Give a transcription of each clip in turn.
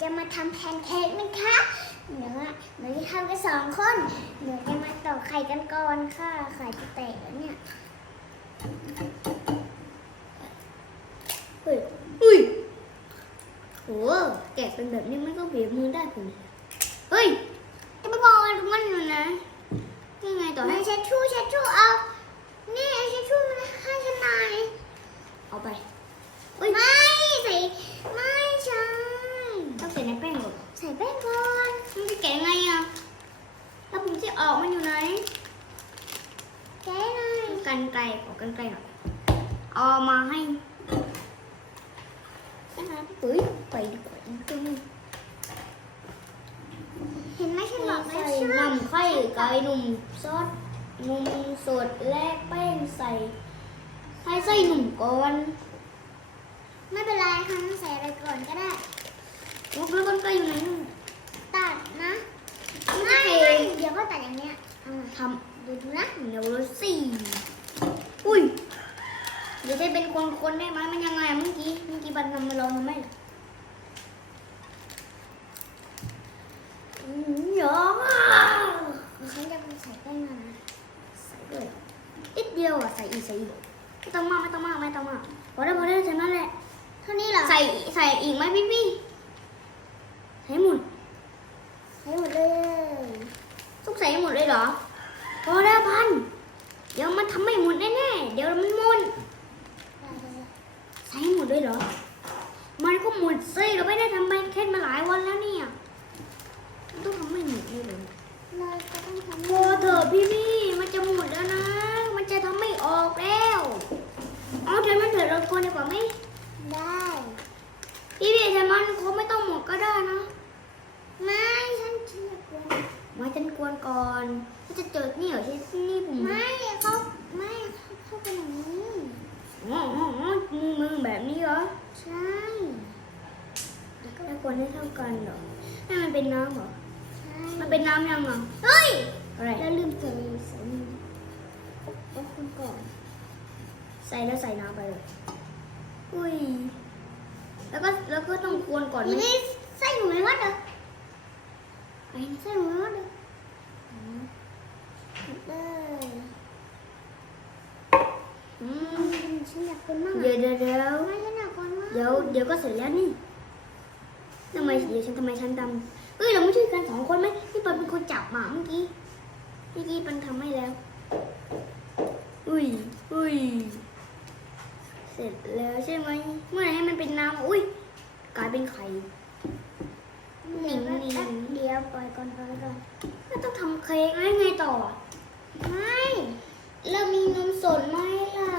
จะมาทำแพนเค้กนะคะหนูอะหนูจะทำกันสองคนหนูจะมาตอกไข่กันก่อนค่ะไข่จะแตกแล้วเนี่ยเฮ้ยอุ้ยโหแกะเป็นแบบนี้มันก็บีบมือได้ผลเฮ้ยจะไปบอกอะไรมันอยู่นะยังไงต่อไม่ให้เช็ดชู่เช็ดชู่เอา นี่เอาเช็ดชู่มาให้ฉันหน่อย เอาไป ไม่ใส่ไม่ใช่ ต้องใส่ในแป้งก่อน ใส่แป้งก่อน มันจะแกะยังไงอะแล้วผมจะออกมันอยู่ไหน แกะหน่อย กันไกลขอกันไกลหน่อย เอามาให้นะคะเฮ้ยไปดีกว่าอีกตัวหนึงเห็นไหมฉันบอกแล้วใส่ใช่ไหมนำไข่ไก่หนุ่มซอสนมสดและแป้งใส่ให้ใส่หนุ่มก่อน ไม่เป็นไรค่ะใส่อะไรก่อนก็ได้แล้วก็กันไกลอยู่ไหนตัดนะไม่ไม่เทไม่เดี๋ยวก็ตัดอย่างเนี้ยเอามาทดูดูนะำเดี๋ยวรถสี่อุ้ย เดี๋ยวจะเป็นคนๆได้ไหมมันยังไงอะเมื่อกี้เมื่อกี้บันทำมาลองทำไหมอืมเยอะมากฉันจะไปใส่แป้งมานะใส่ด้วยนิดเดียวอะใส่อีกใส่อีกไม่ต้องมากไม่ต้องมากไม่ต้องมากพอได้พอได้แค่นั้นแหละเท่านี้เหรอใส่ใส่อีกไหมพี่พี่ให้หมดให้หมดเลยต้องใส่ให้หมดเลยเหรอพอแล้วพันเดี๋ยวมันทำไม่หมดแน่ๆเดี๋ยวมันหมดใส่ให้หม ดเลยเหรอ มันก็หมดสิเราไม่ได้ทำแบนเค้กมาหลายวันแล้วเนี่ยมันต้องทำไม่หมดเลยเหรอเราจะต้องทำพอเถอะพี่พี่มันจะหมดแล้วนะ มันจะทำไม่ออกแล้ว เอาเดี๋ยวมันเถิดเราคนดีกว่าไหมได้ พี่พี่แต่มันคงไม่ต้องหมดก็ได้นะ ไม่ฉันเชื่อกลัวมาจันกวนก่อนมันจะเจอนี่เหรอที่นี่ผมไม่เขาไม่เขาเขาเป็นอย่างนี้ อ๋ออ๋ออ๋อมือมือแบบนี้เหรอ ใช่แล้วควรให้เท่ากันเหรอให้มันเป็นน้ำเหรอใช่มันเป็นน้ำยังอะเฮ้ย อะไร แล้วลืมใส่ใส่เอาคุณก่อน ใส่แล้วใส่น้ำไปเลย อุ้ย แล้วก็แล้วก็ต้องกวนก่อนไหม นี่ใส่หนูไมวะเด้อไอ้ใส่หนูไมวะเด้เลยอือืม ฉันอยากเป็นมากเดี๋ยวเดี๋ยวเดี๋ยวไม่ฉันอยากเป็นมากเดี๋ยวเดี๋ยวก็เสร็จแล้วนี่ทำไมเดี๋ยวฉันทำไมฉันทำเอ้ยเราไม่ช่วยกันสองคนไหมพี่ปันเป็นคนจับหมาเมื่อกี้เมื่อกี้ปันทำให้แล้ว อุ้ยอุ้ยเสร็จแล้วใช่ไหมเมื่อไหร่ให้มันเป็นน้ำอุ้ยกลายเป็นไข่เดี๋ยวแป๊บแป๊บเดี๋ยวปล่อยก่อนปล่อยก่อนก็ต้องทำเค้กแล้วยังไงต่อไม่เรามีนมสดไหมล่ะ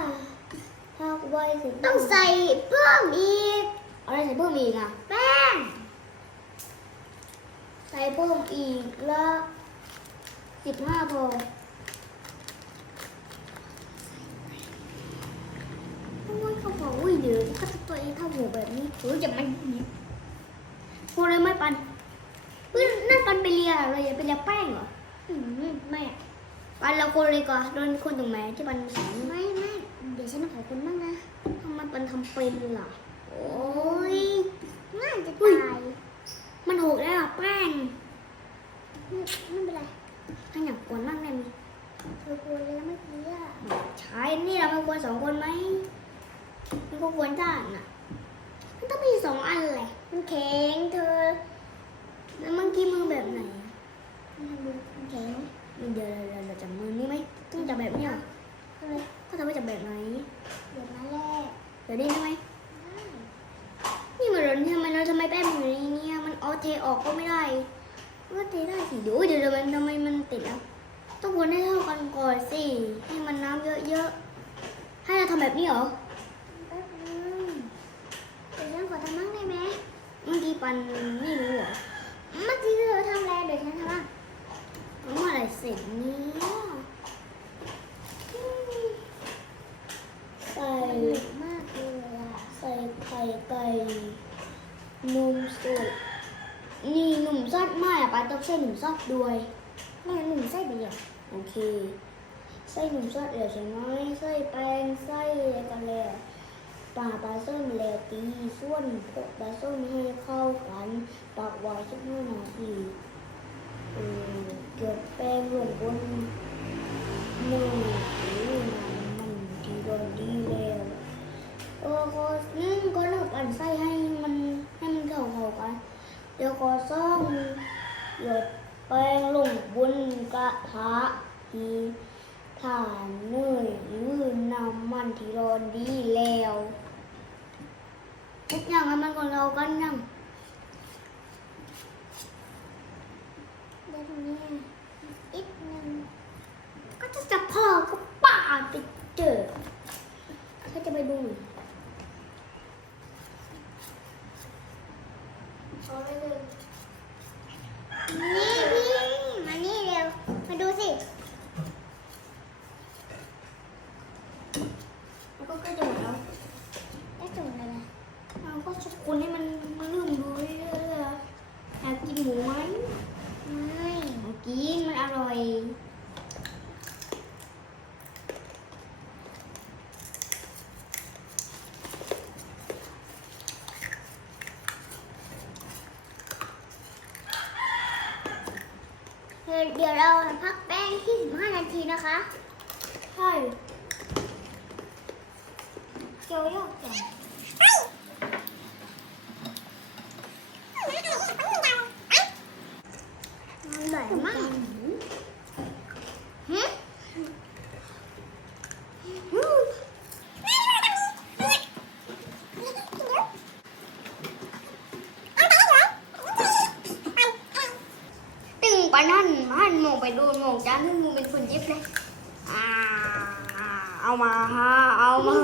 ถ้าไวสิต้องใส่เพิ่มอีกอะไรใส่เพิ่มอีกอะแป้งใส่เพิ่มอีกละสิบห้าพอเขาบอกอุ้ยเดี๋ยวก็ตัวเองเท่าหัวแบบนี้รู้จะไม่ดีพอเลยไม่ปันเฮ้ยนั่นปันไปเรียอะไรอะไปเรียแป้งเหรอไม่ปันเราคนเลยก่อนโดนคนตรงไหนที่ปันสอนไม่ไม่ ยวฉันขอคุณบ้างนะทำไมปันทำเป็นล่ะ โอ้โอ้ยยง่ายจะอุ้ยตายมันหกแล้วอะแป้งไม่ไม่เป็นไรถ้าอยากกวนมากได้ไหมเธอกลัวเลยเมื่อกี้อะใช่นี่เรามากวนสองคนไหมมันก็กวนจ้างอะมันต้องมีสองอันแหละมันแข็งเธอแล้วเมื่อกี้มือแบบไหนอะมันทำมือมันแข็งเดี๋ยวเราเราจับมือนี่ไหมต้องจับแบบเนี้ย ก็เลยก็ทำให้จับแบบไหนเดี๋ยวมาแรกเดี๋ยวนี้ใช่ไหมนี่มันเราทำไมเราทำไมแป้งมันอยู่ในนี้อะมันเอาเทออกก็ไม่ได้ก็เทได้สิเดี๋ยวเดี๋ยวเดี๋ยวมันทำไมมันติดแล้วต้องวนให้เท่ากันก่อนสิให้มันน้ำเยอะๆให้เราทำแบบนี้เหรอแป๊บนึงเดี๋ยวฉันขอทำบ้างได้ไหมเมื่อกี้ปันไม่รู้เหรอเมื่อกี้เธอทำอะไรเดี๋ยวฉันทำบ้างเมื่อไหร่เสร็จเนี่ยใส่ มันเหนื่อยมากเลยอะ ใส่ ไข่ไก่นมสดนี่หนุ่มซอดไม่อะป้าต้องใช้หนุ่มซอดด้วยแม่หนุ่มไส้เดียวโอเคใส่หนุ่มซอดเดี๋ยวใช่ไหมใส่แป้งใส่อะไรกันเลยอะป่าปลาส้มแล้วตีส่วนพวกปลาส้มให้เข้ากันตักไว้สักห้านาทีเออเกิดแป้งลงบนเนย ถ่านเนยหรือน้ำมันที่ร้อนดีแล้วทุกอย่างให้มันของเรากันยังเดี๋ยวตรงนี้อีกหนึ่งก็จะจับพ่อก็ป่าไปเจอถ้าจะไปดูเอาไปเลยนี่พี่มานี่เร็ว มาดูสิ แล้วก็ใกล้จะหมดแล้ว ได้จุ่มเลยนะ เราก็จะคนให้มันมันลืมดูเรื่อยๆอะอยากกินหมูไหม ไม่ อยากกินมันอร่อย เดี๋ยวเราพักแป้งที่15นาทีนะคะ ใช่เกี๊ยวยากจังอร่อยมากหึตึงปนั่น หันมองไปดูมองจ้านึกมึงเป็นคนเย็บเลยอ่าเอามาฮะเอามา